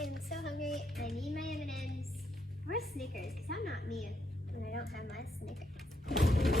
I'm so hungry. I need my M&Ms. Or Snickers, because I'm not me when I don't have my Snickers.